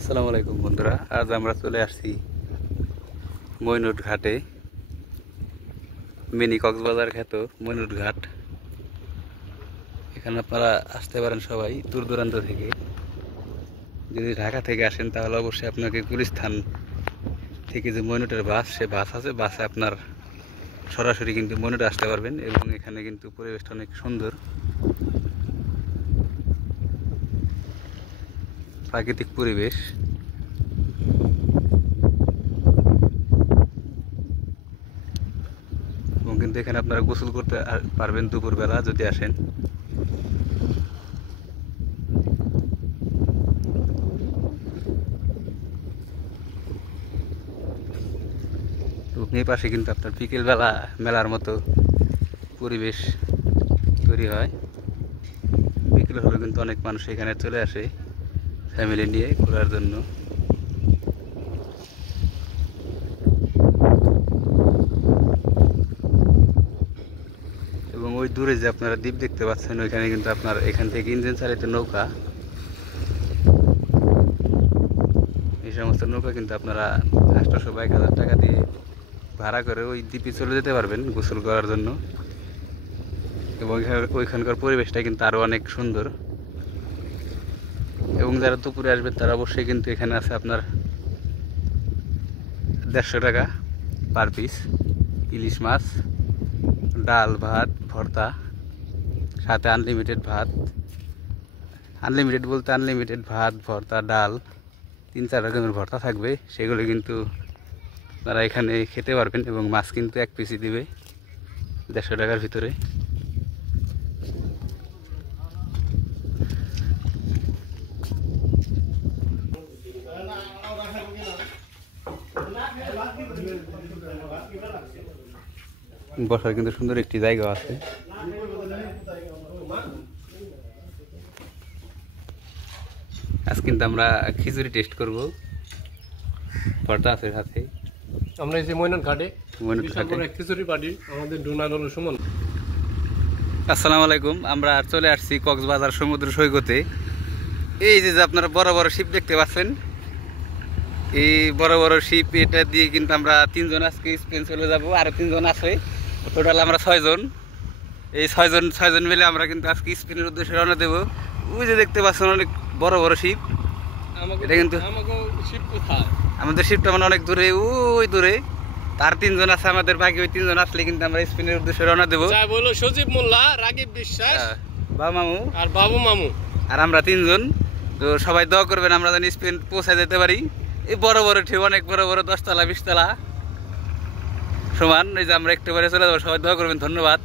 আসসালামু আলাইকুম বন্ধুরা, আজ আমরা চলে আসছি মইনুট ঘাটে। মিনি কক্সবাজার খ্যাত মইনুট ঘাট। এখানে আপনারা আসতে পারেন সবাই দূর দূরান্ত থেকে। যদি ঢাকা থেকে আসেন তাহলে অবশ্যই আপনাকে গুলিস্তান থেকে যে মইনুটের বাস, সে বাস আছে, বাসে আপনার সরাসরি কিন্তু মইনুটে আসতে পারবেন। এবং এখানে কিন্তু পরিবেশটা অনেক সুন্দর, প্রাকৃতিক পরিবেশ। এবং কিন্তু এখানে আপনারা গোসল করতে পারবেন দুপুরবেলা যদি আসেন। এই পাশে কিন্তু আপনার বিকেলবেলা মেলার মতো পরিবেশ তৈরি হয়। বিকেল হলে কিন্তু অনেক মানুষ এখানে চলে আসে ফ্যামিলি নিয়ে ঘোরার জন্য। এবং ওই দূরে যে আপনারা দ্বীপ দেখতে পাচ্ছেন, ওইখানে কিন্তু আপনার এখান থেকে ইঞ্জিন চালিত নৌকা, এই সমস্ত নৌকা কিন্তু আপনারা 800 বা 1000 টাকা দিয়ে ভাড়া করে ওই দ্বীপে চলে যেতে পারবেন গোসল করার জন্য। এবং ওইখানকার পরিবেশটা কিন্তু আরও অনেক সুন্দর। এবং যারা দুপুরে আসবেন তারা অবশ্যই কিন্তু এখানে আছে আপনার 150 টাকা পার পিস ইলিশ মাছ, ডাল ভাত ভর্তা, সাথে আনলিমিটেড ভাত। আনলিমিটেড বলতে আনলিমিটেড ভাত ভর্তা ডাল 3-4 রকমের ভর্তা থাকবে, সেগুলো কিন্তু আপনারা এখানে খেতে পারবেন। এবং মাছ কিন্তু 1 পিসই দিবে 150 টাকার ভিতরে। বসার কিন্তু সুন্দর একটি জায়গা আছে। আজ কিন্তু আমরা খিচুড়ি টেস্ট করব, ভর্তা আছে সাথে। আমরা এই যে মইনুট ঘাটে খিচুড়ি পার্টি, আমাদের ডোনার হলো সুমন। আসসালামু আলাইকুম, আমরা চলে আসছি কক্সবাজার সমুদ্র সৈকতে। এই যে আপনারা বড় বড় শিপ দেখতে পাচ্ছেন, এই বড় বড় শিপ, এটা দিয়ে কিন্তু আমরা 3 জন আজকে স্পেন চলে যাব। আরো 3 জন আছে, টোটাল আমরা 6 জন। এই 6 জন মিলে আমরা কিন্তু আজকে স্পেনের উদ্দেশ্যে রওনা দেব। ওই যে দেখতে পাচ্ছেন অনেক বড় বড় শিপ। এটা কিন্তু আমাদের শিপটা মানে অনেক দূরে, ওই দূরে। তার 3 জন আছে আমাদের, বাকি ওই 3 জন আসলে কিন্তু আমরা স্পেনের উদ্দেশ্যে রওনা দেবো। বলো সজীব মোল্লা, রাগিব বিশ্বাস, বাবু মামু আর বাবু মামু, আর আমরা 3 জন। তো সবাই দোয়া করবেন আমরা যেন স্পেন পৌঁছায় যেতে পারি। এই বড় বড় ঢেউ, অনেক বড় বড় 10 তলা 20 তলা সমান। এই যে আমরা একটু বারে চলে যাবো, সবাই দোয়া করবেন। ধন্যবাদ।